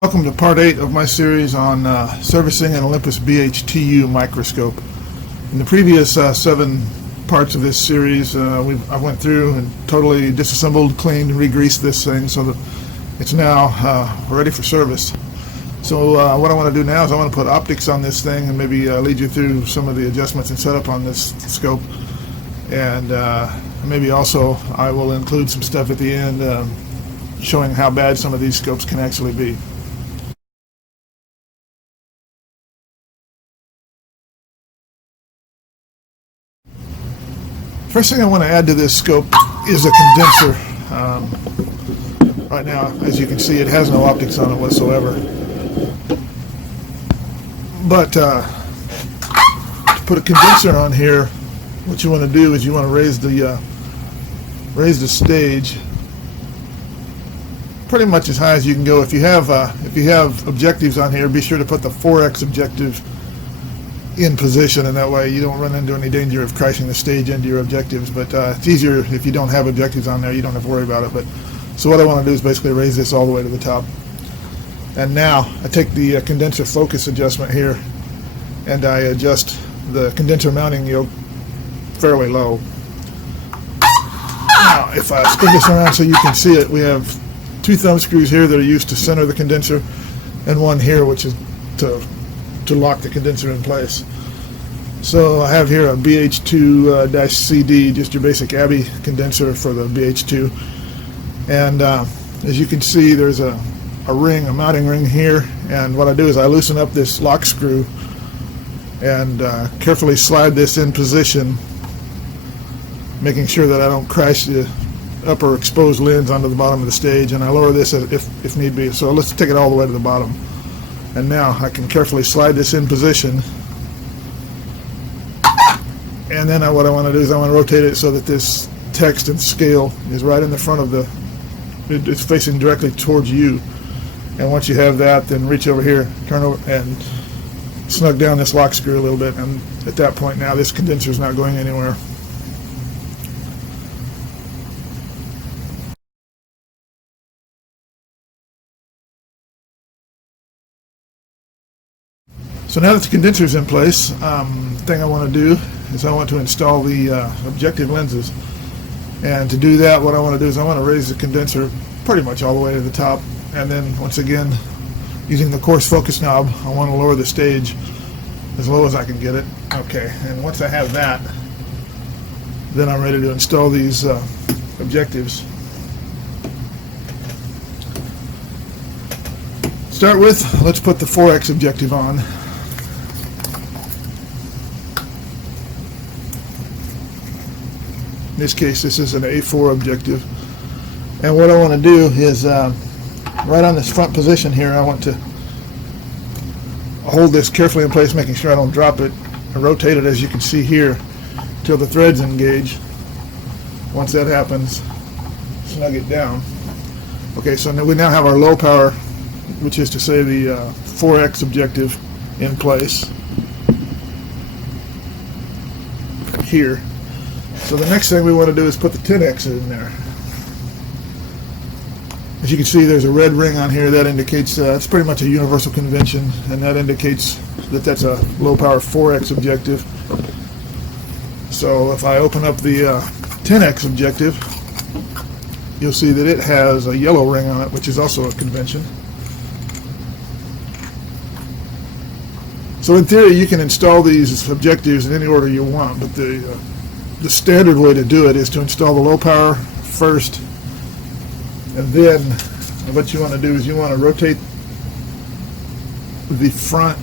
Welcome to part 8 of my series on servicing an Olympus BH-2 microscope. In the previous 7 parts of this series, I went through and totally disassembled, cleaned, and re-greased this thing so that it's now ready for service. So what I want to do now is I want to put optics on this thing and maybe lead you through some of the adjustments and setup on this scope. And maybe also I will include some stuff at the end showing how bad some of these scopes can actually be. First thing I want to add to this scope is a condenser. Right now, as you can see, it has no optics on it whatsoever. But to put a condenser on here, what you want to do is you want to raise the stage pretty much as high as you can go. If you have objectives on here, be sure to put the 4x objective in position, and that way you don't run into any danger of crashing the stage into your objectives. But it's easier if you don't have objectives on there. You don't have to worry about it. But so what I want to do is basically raise this all the way to the top. And now I take the condenser focus adjustment here and I adjust the condenser mounting yoke fairly low. Now if I spin this around so you can see it, we have 2 thumb screws here that are used to center the condenser, and one here which is to lock the condenser in place. So I have here a BH2-CD, just your basic Abbey condenser for the BH2. And as you can see, there's a mounting ring here, and what I do is I loosen up this lock screw and carefully slide this in position, making sure that I don't crash the upper exposed lens onto the bottom of the stage, and I lower this if need be. So let's take it all the way to the bottom. And now I can carefully slide this in position, and then what I want to do is I want to rotate it so that this text and scale is right in the front of it's facing directly towards you. And once you have that, then reach over here, turn over and snug down this lock screw a little bit, and at that point now this condenser is not going anywhere. So now that the condenser is in place, the thing I want to do is I want to install the objective lenses. And to do that, what I want to do is I want to raise the condenser pretty much all the way to the top, and then once again, using the coarse focus knob, I want to lower the stage as low as I can get it. Okay, and once I have that, then I'm ready to install these objectives. Start with, let's put the 4x objective on. In this case, this is an A4 objective, and what I want to do is right on this front position here, I want to hold this carefully in place, making sure I don't drop it, and rotate it as you can see here till the threads engage. Once that happens, snug it down. Okay, so now we have our low power, which is to say the 4x objective, in place here. So the next thing we want to do is put the 10x in there. As you can see, there's a red ring on here that indicates it's pretty much a universal convention, and that indicates that that's a low power 4x objective. So if I open up the 10x objective, you'll see that it has a yellow ring on it, which is also a convention. So in theory, you can install these objectives in any order you want, but the standard way to do it is to install the low power first, and then what you want to do is you want to rotate the front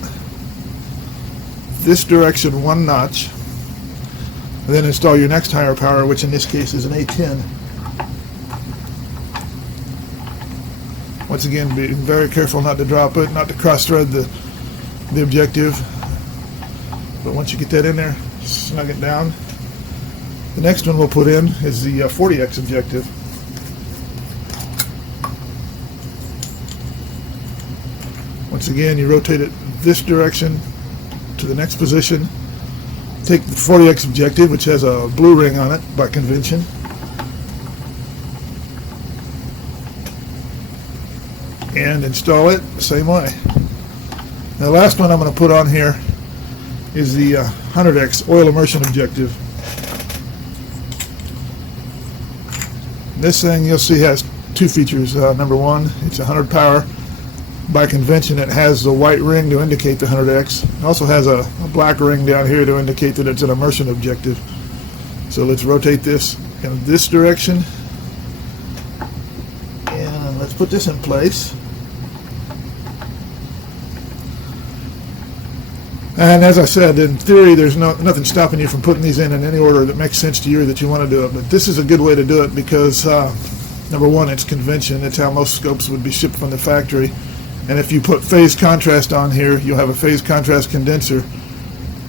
this direction 1 notch, and then install your next higher power, which in this case is an A10. Once again, be very careful not to drop it, not to cross thread the objective, but once you get that in there, snug it down. The next one we'll put in is the 40x objective. Once again, you rotate it this direction to the next position. Take the 40x objective, which has a blue ring on it by convention, and install it the same way. Now, the last one I'm going to put on here is the 100x oil immersion objective. This thing, you'll see, has two features. Number one, it's 100 power. By convention, it has the white ring to indicate the 100x. It also has a black ring down here to indicate that it's an immersion objective. So let's rotate this in this direction, and let's put this in place. And as I said, in theory, there's nothing stopping you from putting these in any order that makes sense to you or that you want to do it. But this is a good way to do it because, number one, it's convention. It's how most scopes would be shipped from the factory. And if you put phase contrast on here, you'll have a phase contrast condenser.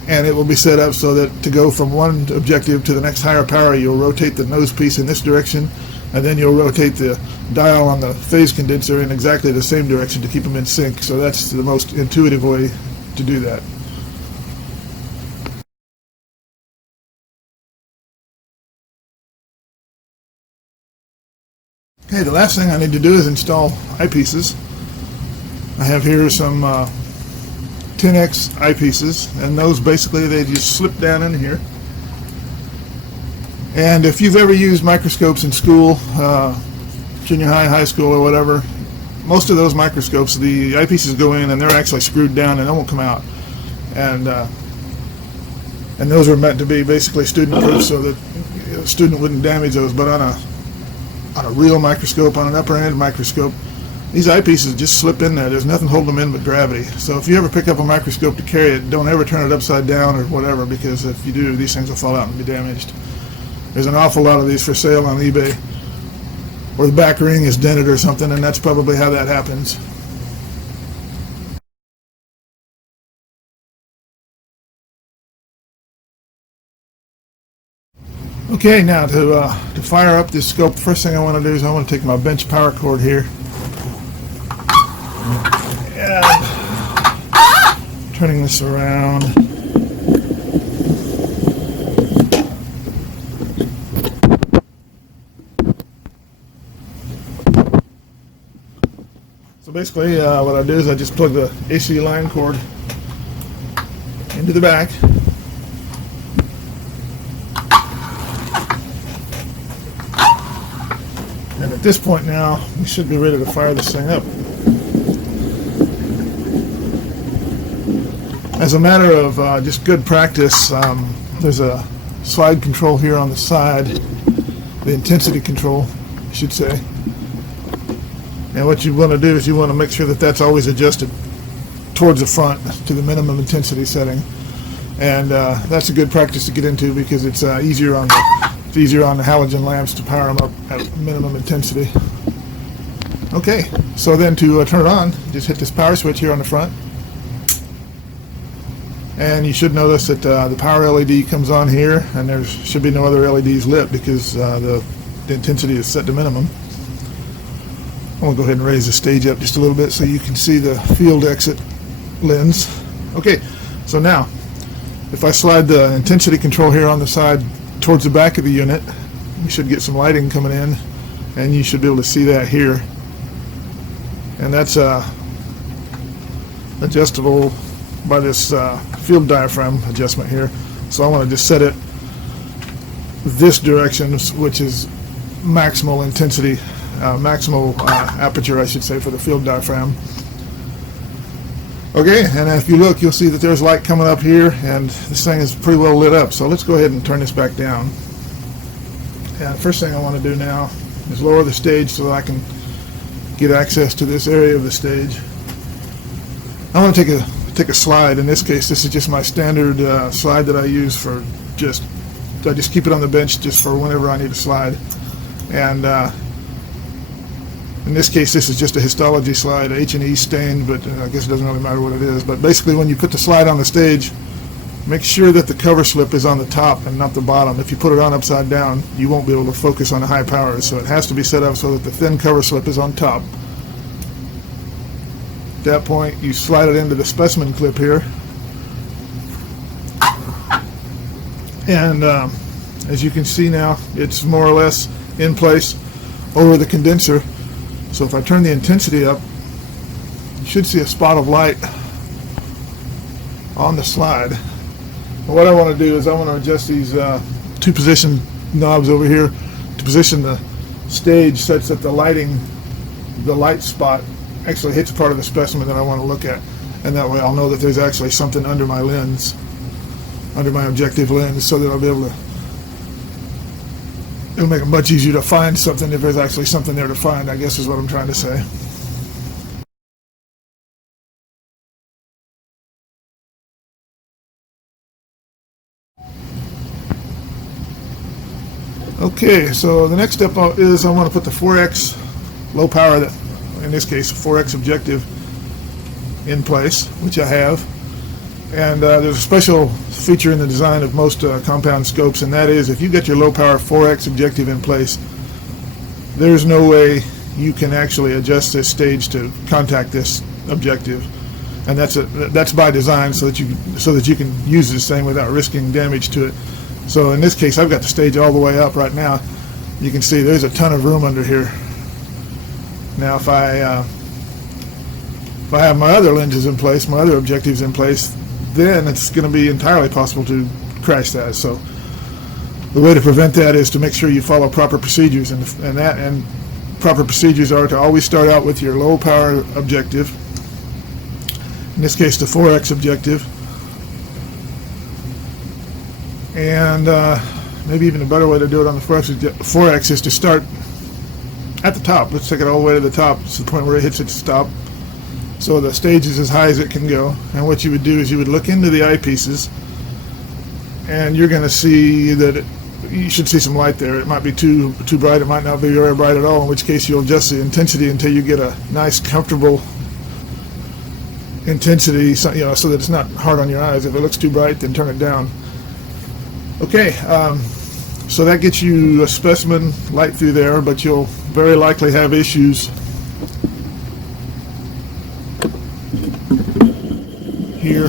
And it will be set up so that to go from one objective to the next higher power, you'll rotate the nose piece in this direction, and then you'll rotate the dial on the phase condenser in exactly the same direction to keep them in sync. So that's the most intuitive way to do that. Okay, the last thing I need to do is install eyepieces. I have here some 10x eyepieces, and those basically, they just slip down in here. And if you've ever used microscopes in school, junior high, high school, or whatever, most of those microscopes, the eyepieces go in and they're actually screwed down and they won't come out. And those are meant to be basically student proof so that a student wouldn't damage those. But on a real microscope, on an upper end microscope, these eyepieces just slip in there. There's nothing holding them in but gravity. So if you ever pick up a microscope to carry it, don't ever turn it upside down or whatever, because if you do, these things will fall out and be damaged. There's an awful lot of these for sale on eBay, or the back ring is dented or something, and that's probably how that happens. Okay, now to fire up this scope, the first thing I want to do is I want to take my bench power cord here and turning this around. So basically what I do is I just plug the AC line cord into the back. And at this point now, we should be ready to fire this thing up. As a matter of just good practice, there's a slide control here on the side, the intensity control, I should say. And what you want to do is you want to make sure that that's always adjusted towards the front to the minimum intensity setting. And that's a good practice to get into because it's easier on the halogen lamps to power them up at minimum intensity. Okay, so then to turn it on, just hit this power switch here on the front. And you should notice that the power LED comes on here, and there should be no other LEDs lit because the intensity is set to minimum. I'm going to go ahead and raise the stage up just a little bit so you can see the field exit lens. Okay, so now, if I slide the intensity control here on the side towards the back of the unit, you should get some lighting coming in, and you should be able to see that here. And that's adjustable by this field diaphragm adjustment here. So I want to just set it this direction, which is maximal intensity, maximal aperture, I should say, for the field diaphragm. Okay, and if you look, you'll see that there's light coming up here, and this thing is pretty well lit up. So let's go ahead and turn this back down. And the first thing I want to do now is lower the stage so that I can get access to this area of the stage. I want to take a slide. In this case, this is just my standard slide that I use for I just keep it on the bench just for whenever I need a slide. And in this case, this is just a histology slide, H&E stained, but I guess it doesn't really matter what it is. But basically, when you put the slide on the stage, make sure that the cover slip is on the top and not the bottom. If you put it on upside down, you won't be able to focus on the high powers. So it has to be set up so that the thin cover slip is on top. At that point, you slide it into the specimen clip here. And as you can see now, it's more or less in place over the condenser. So if I turn the intensity up, should see a spot of light on the slide. And what I want to do is I want to adjust these two position knobs over here to position the stage such that the light spot actually hits part of the specimen that I want to look at, and that way I'll know that there's actually something under my lens, under my objective lens, so that I'll be able to, it'll make it much easier to find something if there's actually something there to find, I guess is what I'm trying to say. Okay, so the next step is I want to put the 4X low power, in this case 4X objective, in place, which I have. And there's a special feature in the design of most compound scopes, and that is if you get your low power 4X objective in place, there's no way you can actually adjust this stage to contact this objective, and that's by design so that you can use this thing without risking damage to it. So in this case, I've got the stage all the way up right now. You can see there's a ton of room under here. Now if I have my other lenses in place, my other objectives in place, then it's going to be entirely possible to crash that. So the way to prevent that is to make sure you follow proper procedures, and proper procedures are to always start out with your low power objective, in this case the 4X objective. And maybe even a better way to do it on the 4X is to start at the top. Let's take it all the way to the top. It's the point where it hits its stop. So the stage is as high as it can go. And what you would do is you would look into the eyepieces, and you're going to see that you should see some light there. It might be too bright. It might not be very bright at all, in which case you'll adjust the intensity until you get a nice, comfortable intensity, so that it's not hard on your eyes. If it looks too bright, then turn it down. Okay, so that gets you a specimen light through there, but you'll very likely have issues here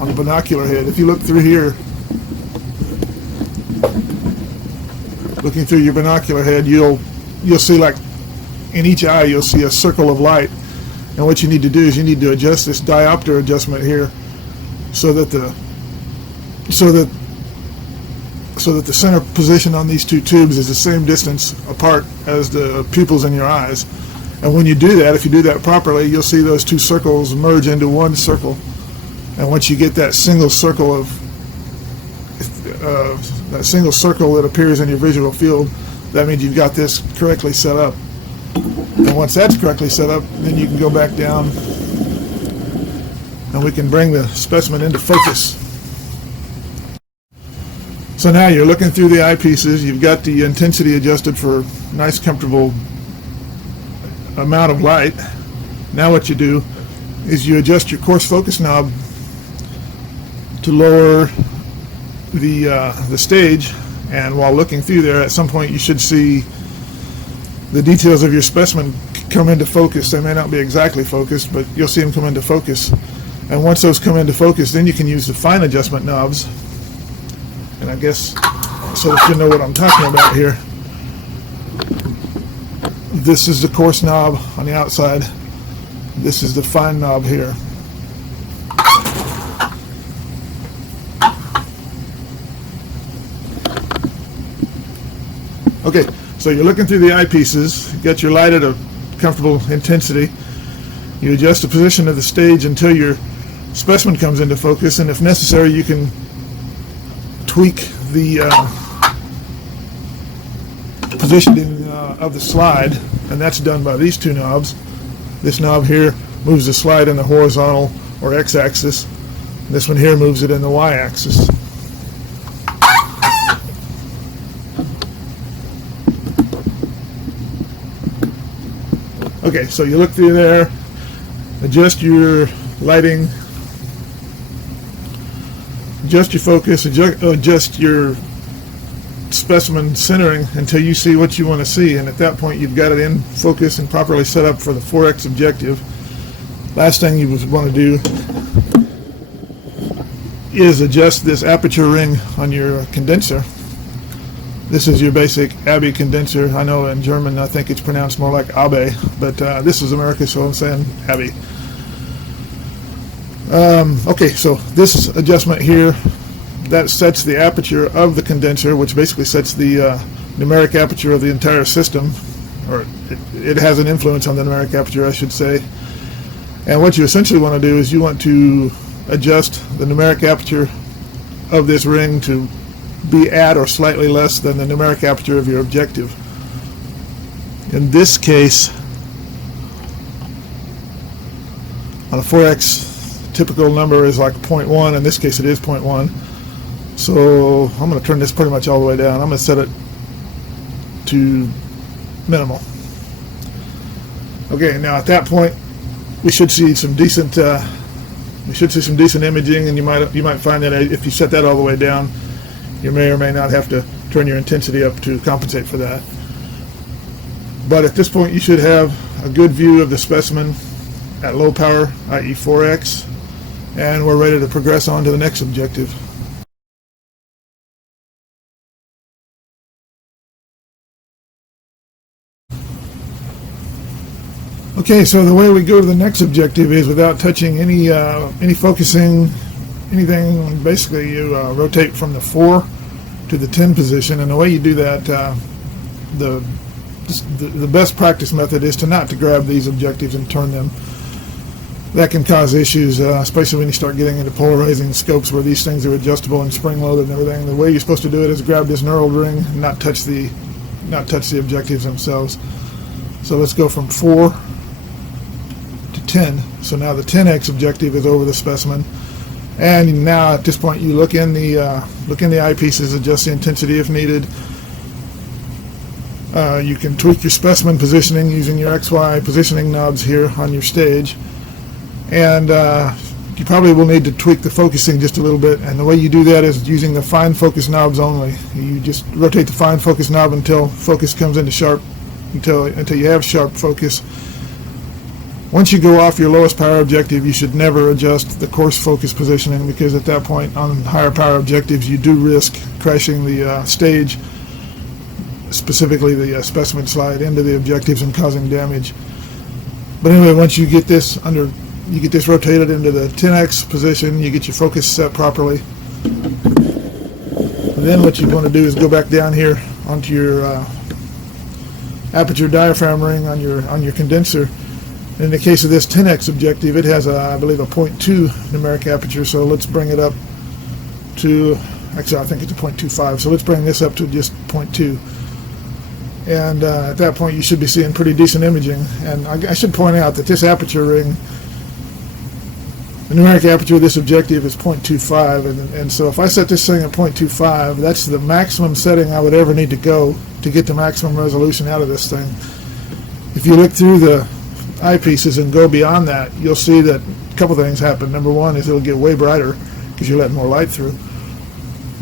on the binocular head. If you look through here, looking through your binocular head, you'll see, like in each eye, you'll see a circle of light. And what you need to do is you need to adjust this diopter adjustment here so that the center position on these two tubes is the same distance apart as the pupils in your eyes. And when you do that, if you do that properly, you'll see those two circles merge into one circle. And once you get that single circle that appears in your visual field, that means you've got this correctly set up. And once that's correctly set up, then you can go back down and we can bring the specimen into focus. So now you're looking through the eyepieces. You've got the intensity adjusted for a nice, comfortable amount of light. Now what you do is you adjust your coarse focus knob to lower the stage, and while looking through there, at some point you should see the details of your specimen come into focus. They may not be exactly focused, but you'll see them come into focus. And once those come into focus, then you can use the fine adjustment knobs. And I guess, so that you know what I'm talking about here, this is the coarse knob on the outside. This is the fine knob here. Okay, so you're looking through the eyepieces, you get your light at a comfortable intensity. You adjust the position of the stage until your specimen comes into focus, and if necessary, you can tweak the positioning of the slide, and that's done by these two knobs. This knob here moves the slide in the horizontal or x-axis. This one here moves it in the y-axis. Okay, so you look through there, adjust your lighting, adjust your focus, adjust your specimen centering until you see what you want to see, and at that point you've got it in focus and properly set up for the 4X objective. Last thing you would want to do is adjust this aperture ring on your condenser. This is your basic Abbey condenser. I know in German I think it's pronounced more like Abe, but this is America, so I'm saying Abbey. Okay, so this adjustment here, that sets the aperture of the condenser, which basically sets the numeric aperture of the entire system, or it has an influence on the numeric aperture, I should say. And what you essentially want to do is you want to adjust the numeric aperture of this ring to be at or slightly less than the numeric aperture of your objective. In this case, on a 4x, typical number is like 0.1. In this case, it is 0.1. So I'm going to turn this pretty much all the way down. I'm going to set it to minimal. Okay, now at that point, we should see some decent imaging, and you might find that if you set that all the way down, you may or may not have to turn your intensity up to compensate for that. But at this point, you should have a good view of the specimen at low power, i.e. 4x, and we're ready to progress on to the next objective. Okay, so the way we go to the next objective is without touching any focusing, anything. Basically, you rotate from the 4 to the 10 position, and the way you do that, the best practice method is to grab these objectives and turn them. That can cause issues, especially when you start getting into polarizing scopes where these things are adjustable and spring-loaded and everything. The way you're supposed to do it is grab this knurled ring and not touch the objectives themselves. So let's go from 4 to 10. So now the 10x objective is over the specimen, and now at this point you look in the eyepieces, adjust the intensity if needed. You can tweak your specimen positioning using your XY positioning knobs here on your stage. And you probably will need to tweak the focusing just a little bit, and the way you do that is using the fine focus knobs only. You just rotate the fine focus knob until focus comes into sharp, until you have sharp focus. Once you go off your lowest power objective, you should never adjust the coarse focus positioning, because at that point on higher power objectives you do risk crashing the stage, specifically the specimen slide, into the objectives and causing damage. But anyway, once you get this rotated into the 10x position, you get your focus set properly. And then what you want to do is go back down here onto your aperture diaphragm ring on your condenser. In the case of this 10x objective, it has I believe a 0.2 numeric aperture, so let's bring it up to, actually I think it's a 0.25, so let's bring this up to just 0.2. And at that point you should be seeing pretty decent imaging. And I should point out that this aperture ring, the numeric aperture of this objective is 0.25, and so if I set this thing at 0.25, that's the maximum setting I would ever need to go to get the maximum resolution out of this thing. If you look through the eyepieces and go beyond that, you'll see that a couple things happen. Number one is it'll get way brighter because you're letting more light through,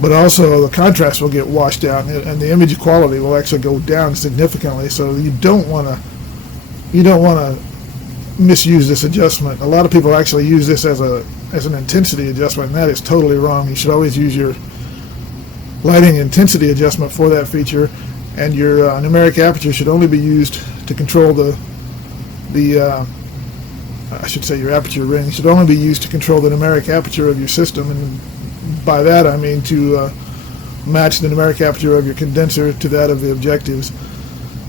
but also the contrast will get washed out, and the image quality will actually go down significantly. So you don't want to misuse this adjustment. A lot of people actually use this as an intensity adjustment, and that is totally wrong. You should always use your lighting intensity adjustment for that feature, and your numeric aperture should only be used to control I should say your aperture ring should only be used to control the numeric aperture of your system, and by that I mean to match the numeric aperture of your condenser to that of the objectives.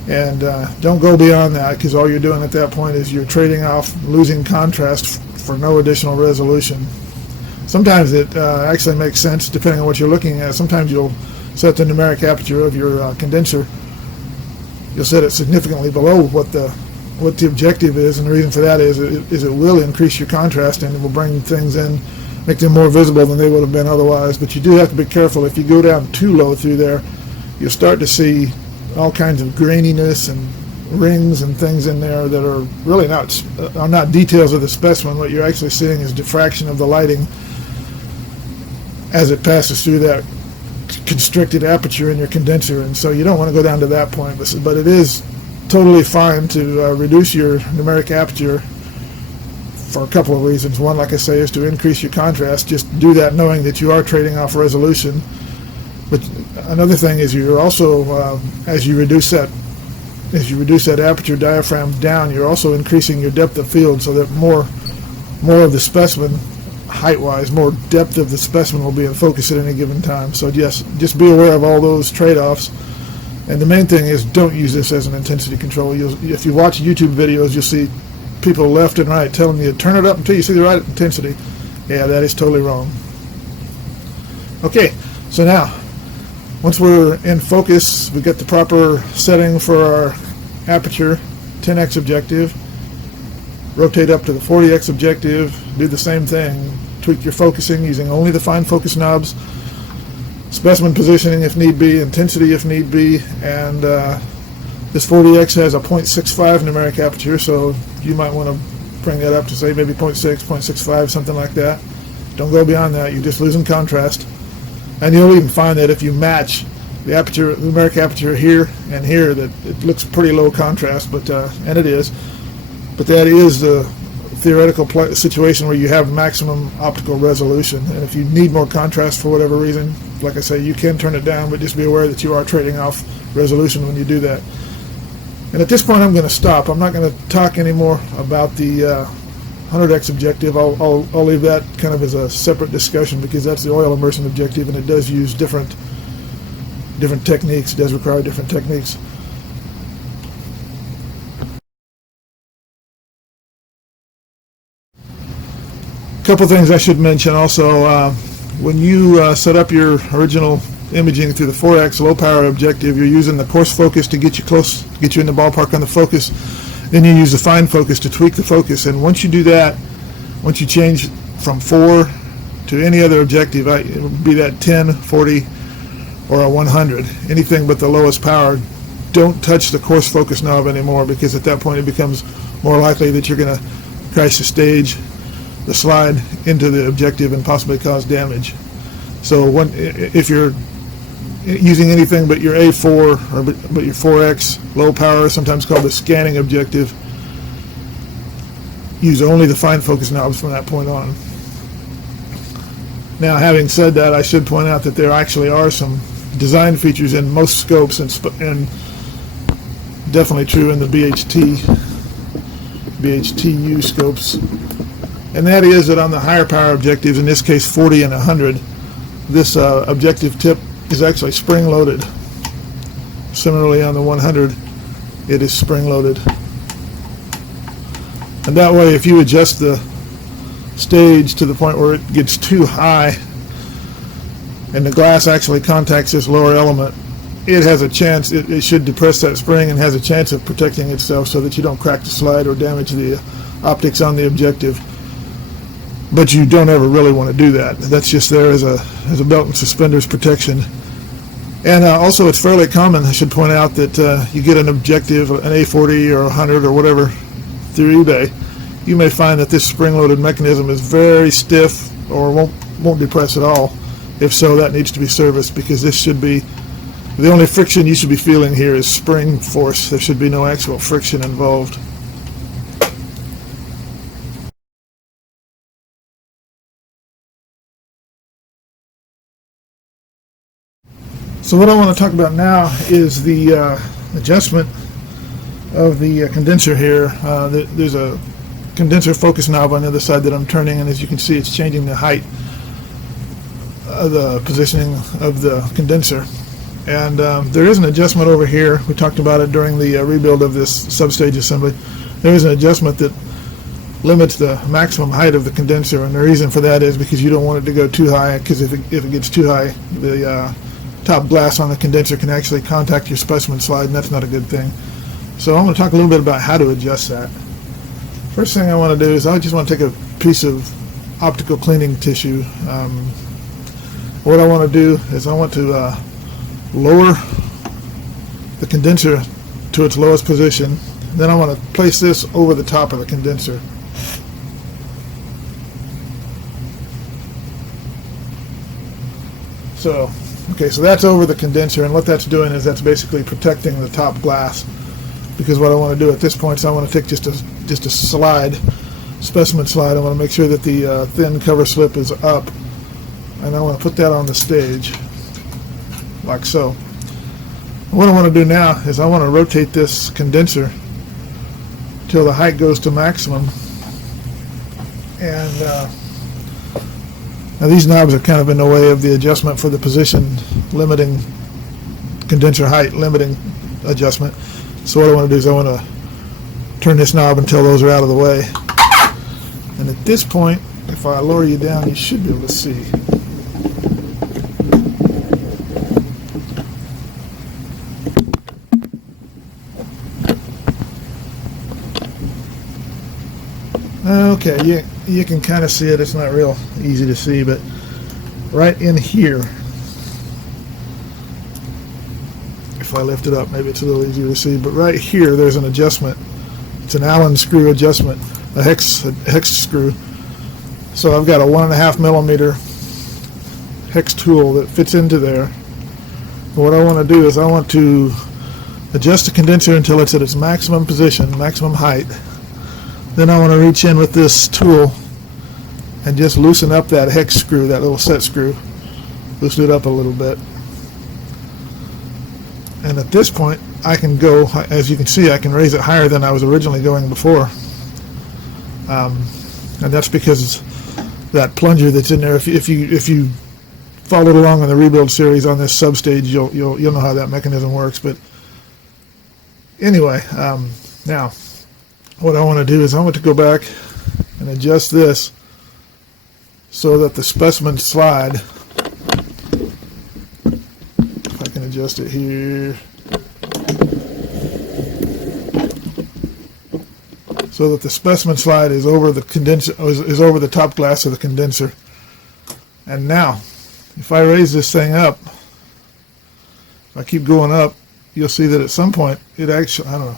And don't go beyond that, because all you're doing at that point is you're trading off losing contrast for no additional resolution. Sometimes it actually makes sense, depending on what you're looking at. Sometimes you'll set the numeric aperture of your condenser, you'll set it significantly below what the objective is, and the reason for that is it will increase your contrast, and it will bring things in, make them more visible than they would have been otherwise. But you do have to be careful. If you go down too low through there, you'll start to see all kinds of graininess and rings and things in there that are really not details of the specimen. What you're actually seeing is diffraction of the lighting as it passes through that constricted aperture in your condenser, and so you don't want to go down to that point. But it is totally fine to reduce your numeric aperture for a couple of reasons. One, like I say, is to increase your contrast. Just do that knowing that you are trading off resolution. But another thing is you're also, as you reduce that aperture diaphragm down, you're also increasing your depth of field, so that more of the specimen height-wise, more depth of the specimen will be in focus at any given time. So just be aware of all those trade-offs. And the main thing is, don't use this as an intensity control. If you watch YouTube videos, you'll see people left and right telling you, turn it up until you see the right intensity. Yeah, that is totally wrong. Okay, so now, once we're in focus, we got the proper setting for our aperture, 10x objective. Rotate up to the 40x objective, do the same thing. Tweak your focusing using only the fine focus knobs. Specimen positioning if need be, intensity if need be, and this 40x has a 0.65 numeric aperture, so you might want to bring that up to say maybe 0.6, 0.65, something like that. Don't go beyond that, you're just losing contrast. And you'll even find that if you match the aperture, numeric aperture here and here, that it looks pretty low contrast, but and it is. But that is the theoretical situation where you have maximum optical resolution, and if you need more contrast for whatever reason, like I say, you can turn it down, but just be aware that you are trading off resolution when you do that. And at this point I'm going to stop. I'm not going to talk anymore about the 100x objective. I'll leave that kind of as a separate discussion, because that's the oil immersion objective, and it does use different techniques. It does require different techniques. Couple things I should mention also. When you set up your original imaging through the 4x low power objective, you're using the coarse focus to get you close, get you in the ballpark on the focus. Then you use the fine focus to tweak the focus. And once you do that, once you change from 4 to any other objective, be that 10, 40, or a 100, anything but the lowest power, don't touch the coarse focus knob anymore, because at that point it becomes more likely that you're going to crash the stage, the slide into the objective, and possibly cause damage. So if you're using anything but your A4 or but your 4x low power, sometimes called the scanning objective, use only the fine focus knobs from that point on. Now, having said that, I should point out that there actually are some design features in most scopes, and definitely true in the BHTU scopes. And that is that on the higher power objectives, in this case 40 and 100, this objective tip is actually spring-loaded. Similarly, on the 100, it is spring-loaded. And that way, if you adjust the stage to the point where it gets too high and the glass actually contacts this lower element, it has a chance, it should depress that spring and has a chance of protecting itself so that you don't crack the slide or damage the optics on the objective. But you don't ever really want to do that. That's just there as a belt and suspenders protection. And also, it's fairly common, I should point out, that you get an objective, an A40 or 100 or whatever, through eBay. You may find that this spring-loaded mechanism is very stiff or won't depress at all. If so, that needs to be serviced, because this should be, the only friction you should be feeling here is spring force. There should be no actual friction involved. So what I want to talk about now is the adjustment of the condenser here. There's a condenser focus knob on the other side that I'm turning, and as you can see, it's changing the height of the positioning of the condenser. And there is an adjustment over here. We talked about it during the rebuild of this substage assembly. There is an adjustment that limits the maximum height of the condenser, and the reason for that is because you don't want it to go too high, because if it gets too high, the top glass on the condenser can actually contact your specimen slide, and that's not a good thing. So I'm going to talk a little bit about how to adjust that. First thing I want to do is I just want to take a piece of optical cleaning tissue. What I want to do is I want to lower the condenser to its lowest position. Then I want to place this over the top of the condenser. So that's over the condenser, and what that's doing is that's basically protecting the top glass. Because what I want to do at this point is I want to take just a slide, specimen slide. I want to make sure that the thin cover slip is up, and I want to put that on the stage, like so. What I want to do now is I want to rotate this condenser till the height goes to maximum, and Now these knobs are kind of in the way of the adjustment for the position limiting, condenser height limiting adjustment. So what I want to do is I want to turn this knob until those are out of the way. And at this point, if I lower you down, you should be able to see. Okay, you can kind of see it. It's not real easy to see, but right in here, if I lift it up, maybe it's a little easier to see, but right here there's an adjustment. It's an Allen screw adjustment, a hex screw. So I've got a 1.5 millimeter hex tool that fits into there. And what I want to do is I want to adjust the condenser until it's at its maximum position, maximum height. Then I want to reach in with this tool and just loosen up that hex screw, that little set screw. Loosen it up a little bit. And at this point, I can go, as you can see, I can raise it higher than I was originally going before. And that's because that plunger that's in there, if you followed along in the rebuild series on this substage, you'll know how that mechanism works. But anyway, now what I want to do is I want to go back and adjust this so that the specimen slide, if I can adjust it here, so that the specimen slide is over the condenser, is over the top glass of the condenser. And now, if I raise this thing up, if I keep going up, you'll see that at some point it actually, I don't know,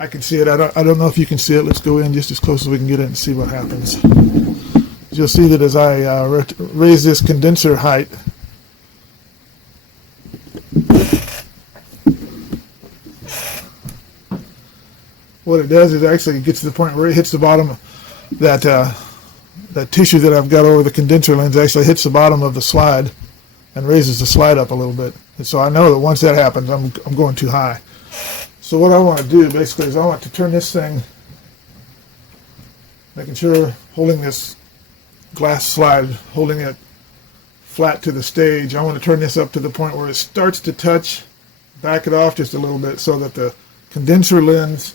I can see it. I don't know if you can see it. Let's go in just as close as we can get it and see what happens. You'll see that as I raise this condenser height, what it does is actually it gets to the point where it hits the bottom. That tissue that I've got over the condenser lens actually hits the bottom of the slide and raises the slide up a little bit. And so I know that once that happens, I'm going too high. So what I want to do basically is I want to turn this thing, making sure holding this glass slide, holding it flat to the stage. I want to turn this up to the point where it starts to touch, back it off just a little bit so that the condenser lens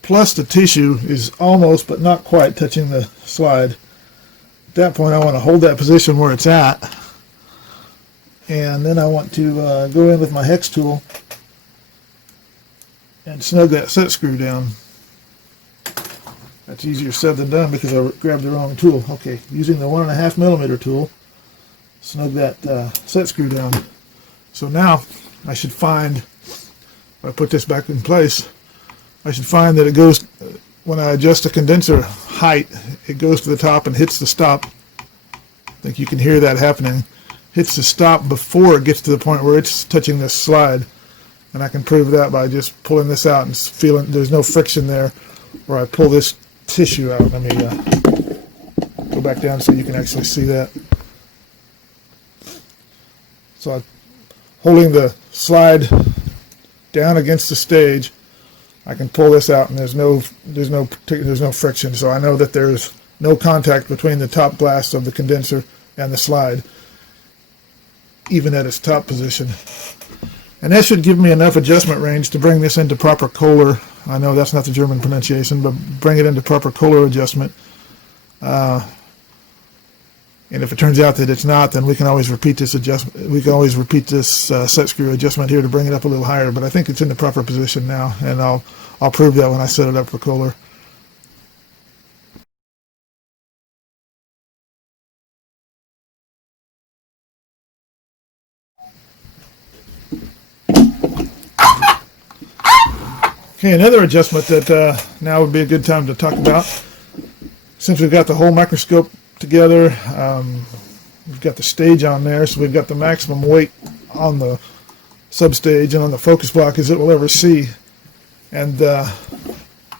plus the tissue is almost but not quite touching the slide. At that point I want to hold that position where it's at, and then I want to go in with my hex tool and snug that set screw down. That's easier said than done because I grabbed the wrong tool. Okay, using the 1.5 millimeter tool, snug that set screw down. So now I should find, if I put this back in place, I should find that it goes, when I adjust the condenser height, it goes to the top and hits the stop. I think you can hear that happening. Hits the stop before it gets to the point where it's touching this slide. And I can prove that by just pulling this out and feeling there's no friction there where I pull this tissue out. Let me go back down so you can actually see that. So I'm holding the slide down against the stage. I can pull this out and there's no friction. So I know that there's no contact between the top glass of the condenser and the slide, even at its top position. And that should give me enough adjustment range to bring this into proper Kohler. I know that's not the German pronunciation, but bring it into proper Kohler adjustment. And if it turns out that it's not, then we can always repeat this adjustment. We can always repeat this set screw adjustment here to bring it up a little higher. But I think it's in the proper position now, and I'll prove that when I set it up for Kohler. Okay, another adjustment that now would be a good time to talk about. Since we've got the whole microscope together, we've got the stage on there, so we've got the maximum weight on the substage and on the focus block as it will ever see. And the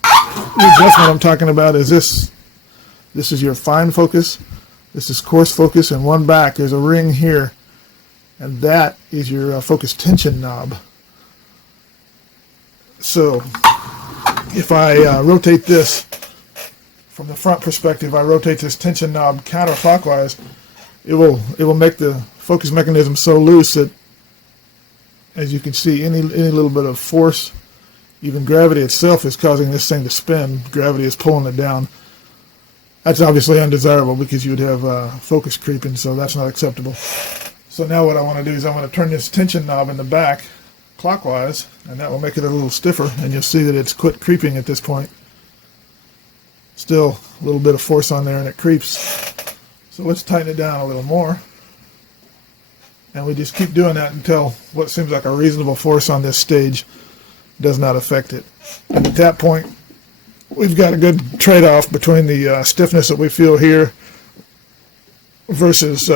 adjustment I'm talking about is this. This is your fine focus, this is coarse focus, and one back, there's a ring here, and that is your focus tension knob. So if I rotate this, if from the front perspective, I rotate this tension knob counterclockwise, it will make the focus mechanism so loose that, as you can see, any little bit of force, even gravity itself, is causing this thing to spin. Gravity is pulling it down. That's obviously undesirable because you would have focus creeping, so that's not acceptable. So now what I want to do is I'm going to turn this tension knob in the back clockwise, and that will make it a little stiffer, and you'll see that it's quit creeping at this point. Still a little bit of force on there and it creeps. So let's tighten it down a little more. And we just keep doing that until what seems like a reasonable force on this stage does not affect it. And at that point, we've got a good trade-off between the stiffness that we feel here versus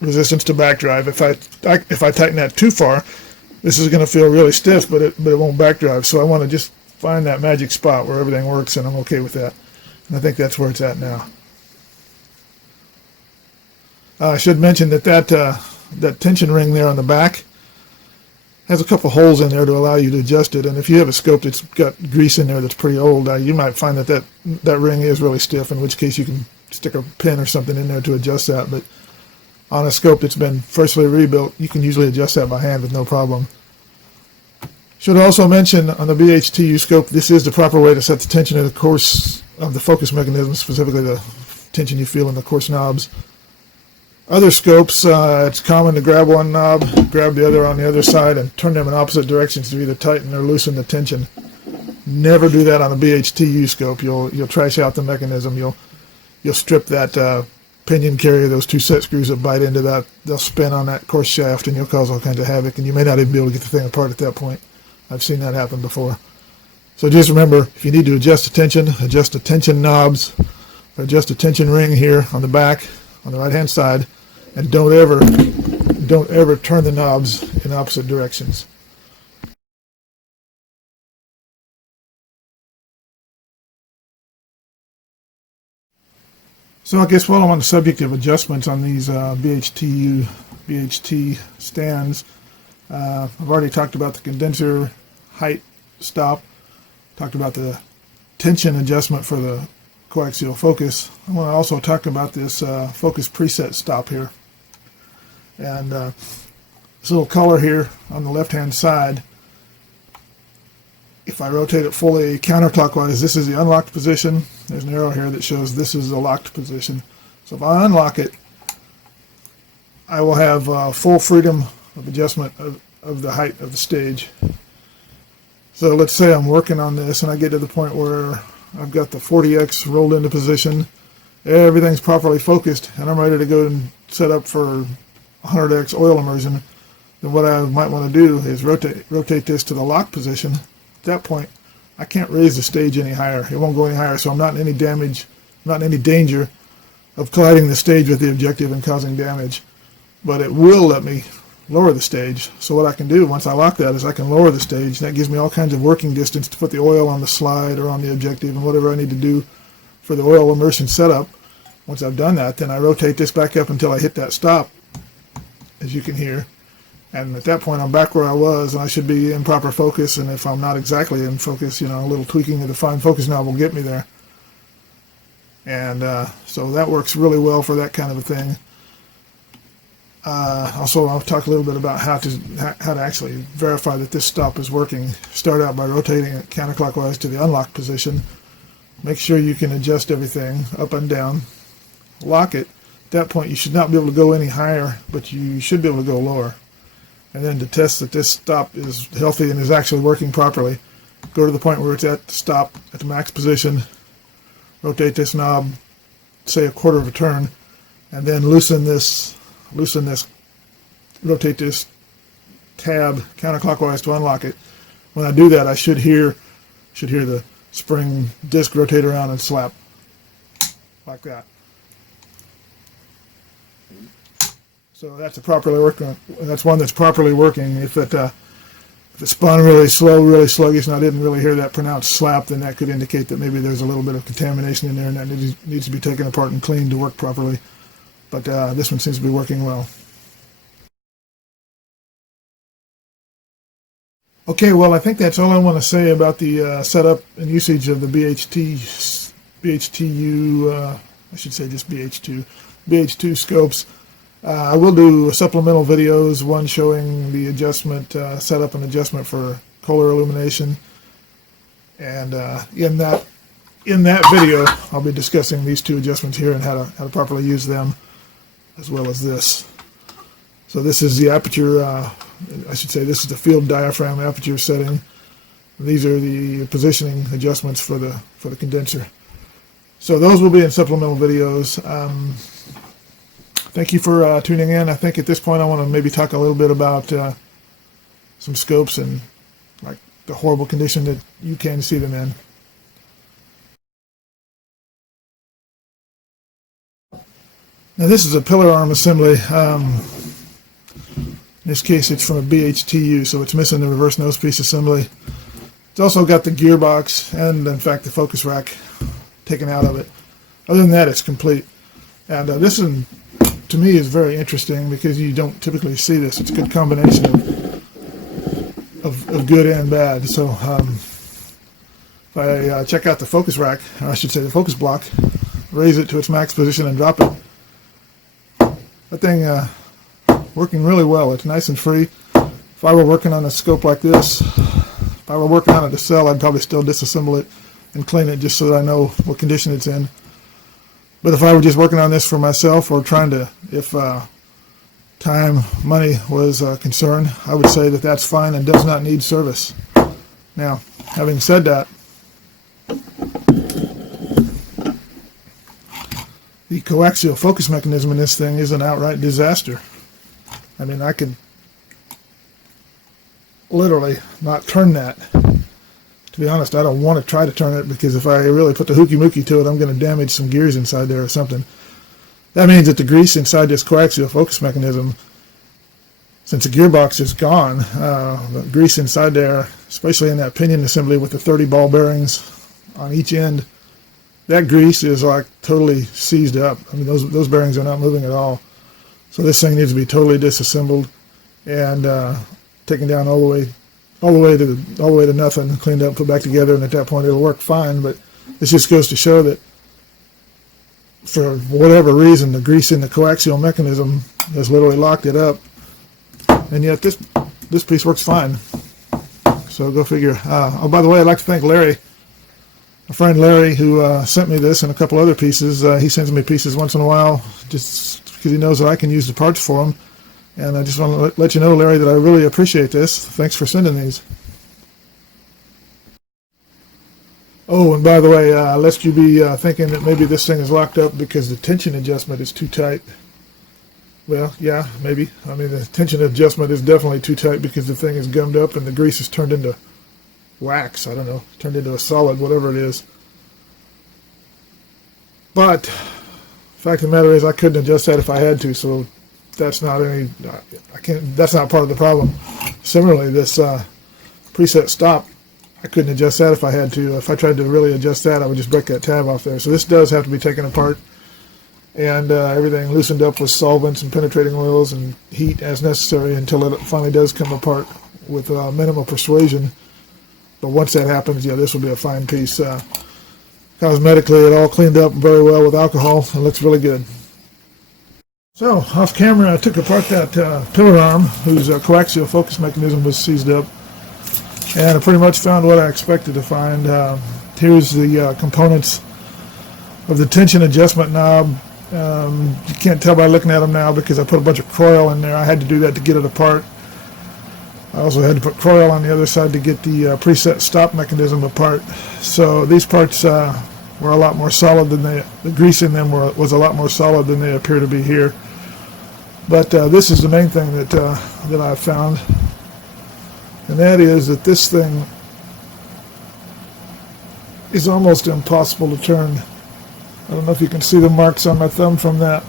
resistance to backdrive. If I tighten that too far, this is going to feel really stiff, but it won't backdrive. So I want to just find that magic spot where everything works, and I'm okay with that. And I think that's where it's at now. I should mention that tension ring there on the back has a couple holes in there to allow you to adjust it. And if you have a scope that's got grease in there that's pretty old, you might find that ring is really stiff, in which case you can stick a pin or something in there to adjust that. But on a scope that's been freshly rebuilt, you can usually adjust that by hand with no problem. Should also mention on the BHTU scope, this is the proper way to set the tension of the course of the focus mechanism, specifically the tension you feel in the course knobs. Other scopes, it's common to grab one knob, grab the other on the other side, and turn them in opposite directions to either tighten or loosen the tension. Never do that on a BHTU scope. You'll trash out the mechanism. You'll strip that pinion carrier, those two set screws that bite into that. They'll spin on that course shaft, and you'll cause all kinds of havoc, and you may not even be able to get the thing apart at that point. I've seen that happen before. So just remember, if you need to adjust the tension knobs, or adjust the tension ring here on the back, on the right-hand side, and don't ever turn the knobs in opposite directions. So I guess while I'm on the subject of adjustments on these BHTU, BHT stands, I've already talked about the condenser height stop, talked about the tension adjustment for the coaxial focus. I want to also talk about this focus preset stop here. And this little color here on the left-hand side, if I rotate it fully counterclockwise, this is the unlocked position. There's an arrow here that shows this is the locked position. So if I unlock it, I will have full freedom of adjustment of the height of the stage. So let's say I'm working on this and I get to the point where I've got the 40X rolled into position, everything's properly focused, and I'm ready to go and set up for 100X oil immersion. Then what I might want to do is rotate this to the lock position. At that point, I can't raise the stage any higher. It won't go any higher, so I'm not in any damage, not in any danger of colliding the stage with the objective and causing damage. But it will let me lower the stage. So what I can do once I lock that is I can lower the stage. That gives me all kinds of working distance to put the oil on the slide or on the objective and whatever I need to do for the oil immersion setup. Once I've done that, then I rotate this back up until I hit that stop, as you can hear. And at that point, I'm back where I was, and I should be in proper focus. And if I'm not exactly in focus, a little tweaking of the fine focus knob will get me there. And so that works really well for that kind of a thing. Also, I'll talk a little bit about how to actually verify that this stop is working. Start out by rotating it counterclockwise to the unlocked position. Make sure you can adjust everything up and down. Lock it. At that point, you should not be able to go any higher, but you should be able to go lower. And then to test that this stop is healthy and is actually working properly, go to the point where it's at the stop at the max position, rotate this knob, say a quarter of a turn, and then loosen this, rotate this tab counterclockwise to unlock it. When I do that, I should hear the spring disc rotate around and slap like that. So that's that's one that's properly working. If it spun really slow, really sluggish, and I didn't really hear that pronounced slap, then that could indicate that maybe there's a little bit of contamination in there, and that needs to be taken apart and cleaned to work properly. But this one seems to be working well. Okay, well, I think that's all I want to say about the setup and usage of the BHT BHTU, I should say just BH2, BH2 scopes. I will do supplemental videos, one showing the adjustment, setup and adjustment for color illumination. And in that video, I'll be discussing these two adjustments here and how to properly use them, as well as this. So this is the aperture, I should say this is the field diaphragm aperture setting. These are the positioning adjustments for the condenser. So those will be in supplemental videos. Thank you for tuning in. I think at this point I want to maybe talk a little bit about some scopes and like the horrible condition that you can see them in. Now this is a pillar arm assembly. In this case it's from a BHTU, so it's missing the reverse nose piece assembly. It's also got the gearbox and in fact the focus rack taken out of it. Other than that, it's complete. And this is, to me, is very interesting because you don't typically see this. It's a good combination of good and bad. So if I check out the focus rack, or I should say the focus block, raise it to its max position and drop it, that thing working really well. It's nice and free. If I were working on a scope like this, if I were working on it to sell, I'd probably still disassemble it and clean it just so that I know what condition it's in. But if I were just working on this for myself or trying to, if time, money was a concern, I would say that that's fine and does not need service. Now, having said that, the coaxial focus mechanism in this thing is an outright disaster. I mean, I could literally not turn that. To be honest, I don't want to try to turn it because if I really put the hooky-mooky to it, I'm going to damage some gears inside there or something. That means that the grease inside this coaxial focus mechanism, since the gearbox is gone, the grease inside there, especially in that pinion assembly with the 30 ball bearings on each end, that grease is like totally seized up. I mean, those bearings are not moving at all. So this thing needs to be totally disassembled and taken down all the way to nothing, cleaned up, put back together, and at that point it'll work fine. But this just goes to show that for whatever reason, the grease in the coaxial mechanism has literally locked it up, and yet this piece works fine. So go figure. Oh, by the way, I'd like to thank Larry, my friend Larry, who sent me this and a couple other pieces. He sends me pieces once in a while just because he knows that I can use the parts for him. And I just want to let you know, Larry, that I really appreciate this. Thanks for sending these. Oh, and by the way, lest you be thinking that maybe this thing is locked up because the tension adjustment is too tight. Well, yeah, maybe. I mean, the tension adjustment is definitely too tight because the thing is gummed up and the grease is turned into wax. I don't know, turned into a solid, whatever it is. But the fact of the matter is I couldn't adjust that if I had to, so that's not that's not part of the problem. Similarly, this preset stop, I couldn't adjust that if I had to. If I tried to really adjust that, I would just break that tab off there. So this does have to be taken apart and everything loosened up with solvents and penetrating oils and heat as necessary until it finally does come apart with minimal persuasion. But once that happens, yeah, this will be a fine piece. Cosmetically, it all cleaned up very well with alcohol. It looks really good. So, off camera, I took apart that pillar arm whose coaxial focus mechanism was seized up, and I pretty much found what I expected to find. Here's the components of the tension adjustment knob. You can't tell by looking at them now because I put a bunch of coil in there. I had to do that to get it apart. I also had to put coil on the other side to get the preset stop mechanism apart. So these parts were a lot more solid than the grease in them was a lot more solid than they appear to be here. But this is the main thing that I've found, and that is that this thing is almost impossible to turn. I don't know if you can see the marks on my thumb from that,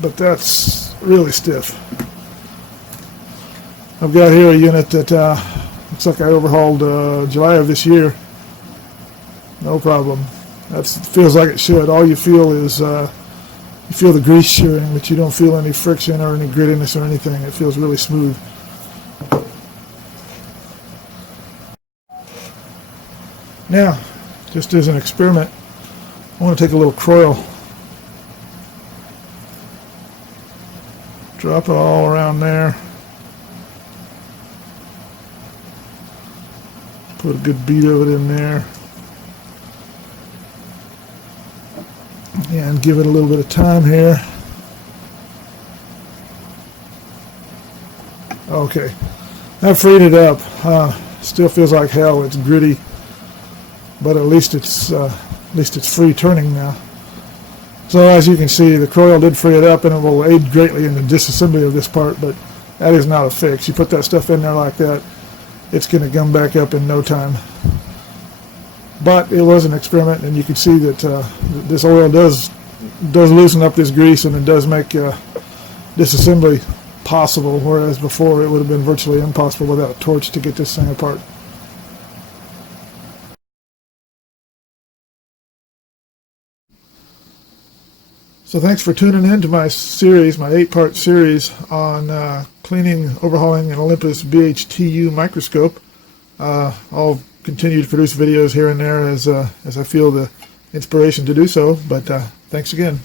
but that's really stiff. I've got here a unit that looks like I overhauled July of this year. No problem. That feels like it should. All you feel is you feel the grease shearing, but you don't feel any friction or any grittiness or anything. It feels really smooth. Now, just as an experiment, I want to take a little croil, drop it all around there, put a good bead of it in there, and give it a little bit of time here. Okay, I've freed it up. Still feels like hell. It's gritty, but at least it's free turning now. So as you can see, the croil did free it up, and it will aid greatly in the disassembly of this part. But that is not a fix. You put that stuff in there like that, it's going to gum back up in no time. But it was an experiment, and you can see that this oil does loosen up this grease, and it does make disassembly possible, whereas before it would have been virtually impossible without a torch to get this thing apart. So thanks for tuning in to my series, my 8-part series on cleaning, overhauling an Olympus BH-2 microscope. I'll continue to produce videos here and there as I feel the inspiration to do so, but thanks again.